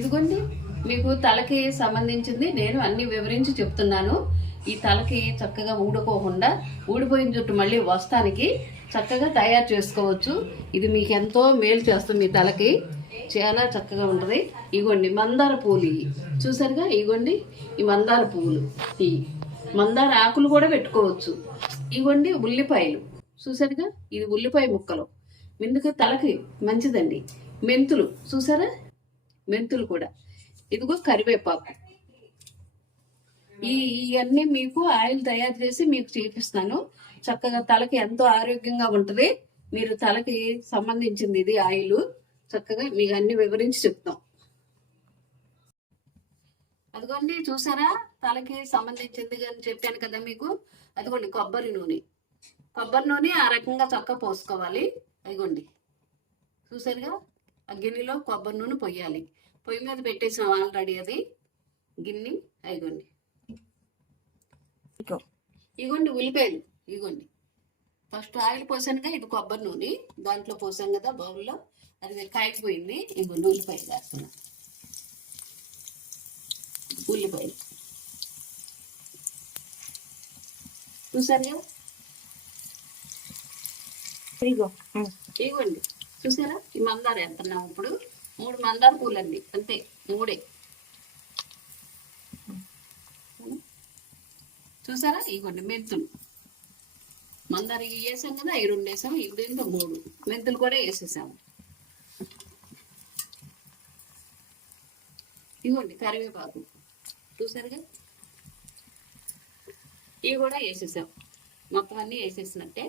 ఇదిగోండి మీకు తలకి సంబంధించింది నేను అన్ని వివరించి చెప్తున్నాను. ఈ తలకి చక్కగా ఊడుకోకుండా ఊడిపోయిన జుట్టు మళ్ళీ వస్తానికి చక్కగా తయారు చేసుకోవచ్చు. ఇది మీకు ఎంతో మేలు చేస్తుంది. మీ తలకి చాలా చక్కగా ఉంటుంది. ఇగోండి మందార పూలు చూసారుగా. ఇగోండి ఈ మందార పువ్వులు, ఈ మందార ఆకులు కూడా పెట్టుకోవచ్చు. ఇగోండి ఉల్లిపాయలు చూసారుగా. ఇది ఉల్లిపాయ ముక్కలు ముందుగా తలకి మంచిదండి. మెంతులు చూసారా, మెంతులు కూడా. ఇదిగో కరివేపాకు. ఇవన్నీ మీకు ఆయిల్ తయారు చేసి మీకు చూపిస్తాను. చక్కగా తలకి ఎంతో ఆరోగ్యంగా ఉంటుంది. మీరు తలకి సంబంధించింది ఇది ఆయిల్. చక్కగా మీకు అన్ని వివరించి చెప్తాం. అదిగోండి చూసారా, తలకి సంబంధించింది అని చెప్పాను కదా మీకు. అదిగోండి కొబ్బరి నూనె. కొబ్బరి నూనె ఆ రకంగా చక్కగా పోసుకోవాలి. అదిగోండి చూసారుగా. ఆ గిన్నెలో కొబ్బరి నూనె పొయ్యాలి. పొయ్యి మీద పెట్టేసాం ఆల్రెడీ అది గిన్నె. అయిగోండి ఇగోండి ఉల్లిపాయలు. ఇగోండి ఫస్ట్ ఆయిల్ పోసానుగా. ఇది కొబ్బరి నూనె దాంట్లో పోసాం కదా బౌల్లో. అది కాగిపోయింది. ఇగోండి ఉల్లిపాయలు వేస్తున్నా. ఉల్లిపాయలు చూసారుగా. ఇగోండి చూసారా. ఈ మందార వేస్తున్నాం ఇప్పుడు. 3 మందార పూలండి అంతే, 3. చూసారా. ఇగోండి మెంతులు. మందార వేసాం కదా, అవి 2 వేసాము. ఇప్పుడు 3 మెంతులు కూడా వేసేసాము. ఇగోండి కరివేపాకు చూసారుగా. ఇవి కూడా వేసేసాం. మొత్తం అన్నీ వేసేసినట్టే.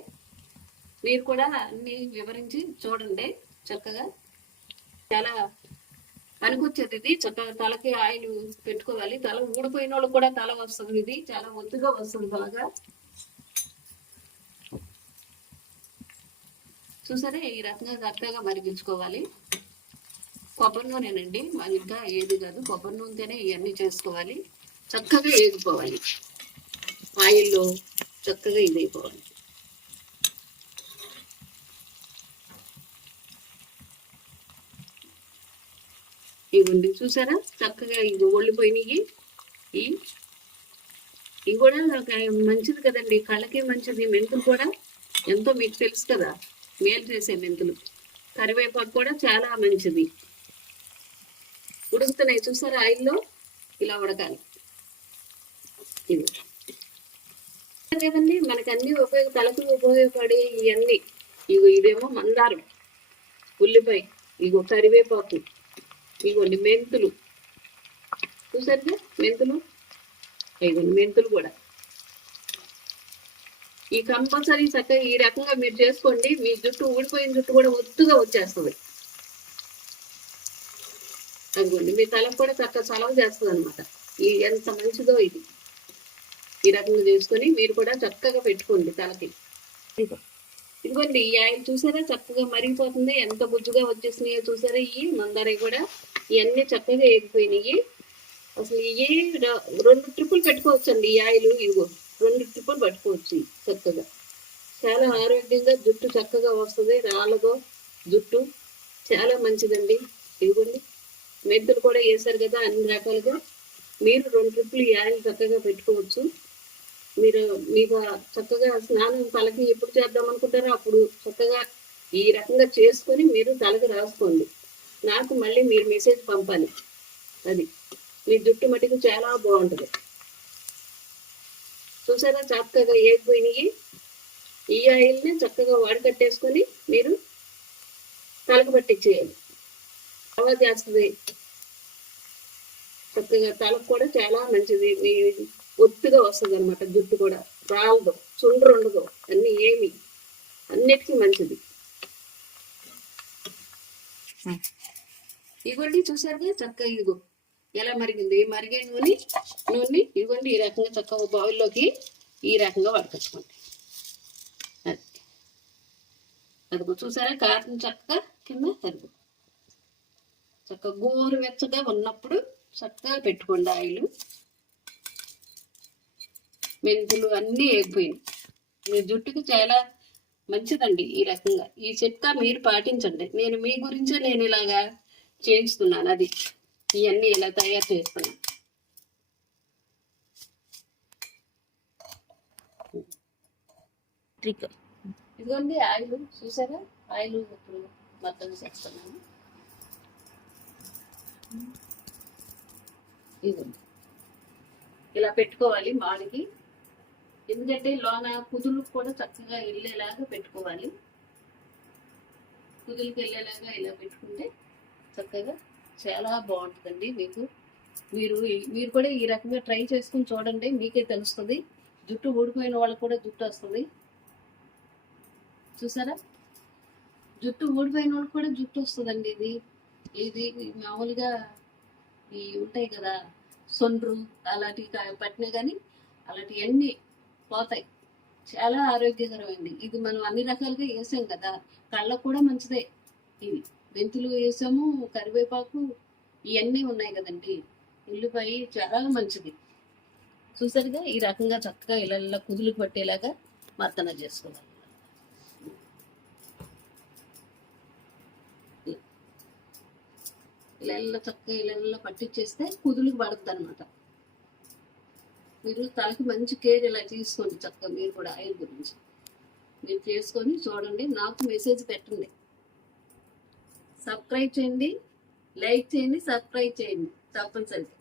మీరు కూడా అన్ని వివరించి చూడండి. చక్కగా చాలా పనికొచ్చేది ఇది. చక్కగా తలకి ఆయిల్ పెట్టుకోవాలి. తల ఊడిపోయిన వాళ్ళకి కూడా తల వస్తుంది. ఇది చాలా ఒత్తుగా వస్తుంది తలగా. చూసారా. ఈ రకంగా చక్కగా మరిగించుకోవాలి. కొబ్బరి నూనెనండి, మరి ఇంకా ఏది కాదు. కొబ్బరి నూనెతోనే ఇవన్నీ చేసుకోవాలి. చక్కగా వేగిపోవాలి ఆయిల్లో. చక్కగా ఇదైపోవాలి. ఇవ్వండి చూసారా. చక్కగా ఇవి ఒళ్ళిపోయినాయి. ఇవి కూడా మంచిది కదండి, కళ్ళకి మంచిది. మెంతులు కూడా ఎంతో మీకు తెలుసు కదా, మేలు చేసే మెంతులు. కరివేపాకు కూడా చాలా మంచిది. ఉడుకుతున్నాయి చూసారా ఆయిల్లో. ఇలా ఉడకాలి. ఇది కదండి మనకి అన్ని తలకు ఉపయోగపడే ఇవన్నీ. ఇదేమో మందారం, ఉల్లిపాయ, ఇగో కరివేపాకు, ఇగోండి మెంతులు చూసారుగా. మెంతులు, ఇగోండి మెంతులు కూడా. ఈ కంపల్సరీ చక్కగా ఈ రకంగా మీరు చేసుకోండి. మీ జుట్టు ఊడిపోయిన జుట్టు కూడా ఒత్తుగా వచ్చేస్తుంది. అదిగోండి మీ తలకు కూడా చక్కగా చలవ చేస్తుంది అనమాట. ఎంత మంచిదో ఇది. ఈ రకంగా చేసుకొని మీరు కూడా చక్కగా పెట్టుకోండి తలకి. ఇదిగోండి ఈ ఆయిల్ చూసారా చక్కగా మరిగిపోతుంది. ఎంత బుజ్జుగా వచ్చేసినాయో చూసారా. ఈ మందారవి కూడా ఇవన్నీ చక్కగా వేగిపోయినాయి. అసలు ఇవి 2 ట్రిప్పులు పెట్టుకోవచ్చు అండి ఈ ఆయిల్. ఇదిగో 2 ట్రిప్పులు పట్టుకోవచ్చు చక్కగా. చాలా ఆరోగ్యంగా జుట్టు చక్కగా వస్తుంది. రాలదో జుట్టు చాలా మంచిదండి. ఇదిగోండి మెంతులు కూడా వేసారు కదా అన్ని రకాలుగా. మీరు 2 ట్రిప్పులు ఈ ఆయిల్ చక్కగా పెట్టుకోవచ్చు. మీకు చక్కగా స్నానం తలకి ఎప్పుడు చేద్దాం అనుకుంటారో అప్పుడు చక్కగా ఈ రకంగా చేసుకొని మీరు తలకి రాసుకోండి. నాకు మళ్ళీ మీరు మెసేజ్ పంపాలి. అది మీ జుట్టు మటుకు చాలా బాగుంటుంది. చూసారా చక్కగా ఏగిపోయినాయి. ఈ ఆయిల్ని చక్కగా వాడికట్టేసుకొని మీరు తలకు పట్టించేయాలి. అలా చేస్తుంది. చక్కగా తలకు కూడా చాలా మంచిది. మీ ఒత్తుగా వస్తుంది అనమాట. జుట్టు కూడా రాలదు, చుండ్రు ఉండదు. అన్నిటికీ మంచిది. ఇదిగోండి చూసారుగా చక్కగా. ఇదిగో ఎలా మరిగింది. మరిగే నూనె ఇదిగోండి ఈ రకంగా చక్కగా బౌల్లోకి ఈ రకంగా పట్టుకొచ్చుకోండి. అదిగో చూసారా కారం చక్కగా కింద. అదిగో చక్కగా గోరు వెచ్చగా ఉన్నప్పుడు చక్కగా పెట్టుకోండి ఆయిల్. మెంతులు అన్నీ వేగిపోయినాయి. మీ జుట్టుకి చాలా మంచిదండి ఈ రకంగా. ఈ చిట్కా మీరు పాటించండి. నేను మీ గురించే ఇలాగా చేయిస్తున్నాను. అది ఇవన్నీ ఇలా తయారు చేసుకున్నాను. ఇదిగోండి ఆయిల్ చూసారా, ఆయిల్ ఇప్పుడు మొత్తం చేస్తున్నాను. ఇదిగోండి ఇలా పెట్టుకోవాలి మాడికి, ఎందుకంటే లోన కుదులు కూడా చక్కగా వెళ్ళేలాగా పెట్టుకోవాలి. కుదులుకి వెళ్ళేలాగా ఇలా పెట్టుకుంటే చక్కగా చాలా బాగుంటుందండి. మీరు కూడా ఈ రకంగా ట్రై చేసుకుని చూడండి, మీకే తెలుస్తుంది. జుట్టు ఊడిపోయిన వాళ్ళకి కూడా జుట్టు వస్తుంది. చూసారా, జుట్టు ఊడిపోయిన వాళ్ళకి కూడా జుట్టు వస్తుందండి. ఇది మామూలుగా ఈ ఉంటాయి కదా సొండ్రు అలాంటివి పట్టినా కానీ అలాంటివన్నీ పోతాయి. చాలా ఆరోగ్యకరమైంది. ఇది మనం అన్ని రకాలుగా వేసాం కదా, కళ్ళకు కూడా మంచిదే. ఇవి మెంతులు వేసాము, కరివేపాకు ఇవన్నీ ఉన్నాయి కదండి, ఉల్లిపాయ చాలా మంచిది. చూసారుగా, ఈ రకంగా చక్కగా ఇలా కుదులు పట్టేలాగా మర్దన చేసుకోవాలి. ఇలా చక్కగా ఇలా పట్టించేస్తే కుదులుకి పడుతుంది అనమాట. మీరు తలకి మంచి కేర్ ఇలా తీసుకోండి చక్కగా. మీరు కూడా ఆయిల్ గురించి మీరు చేసుకొని చూడండి, నాకు మెసేజ్ పెట్టండి. సబ్స్క్రైబ్ చేయండి, లైక్ చేయండి, సబ్స్క్రైబ్ చేయండి తప్పనిసరిగా.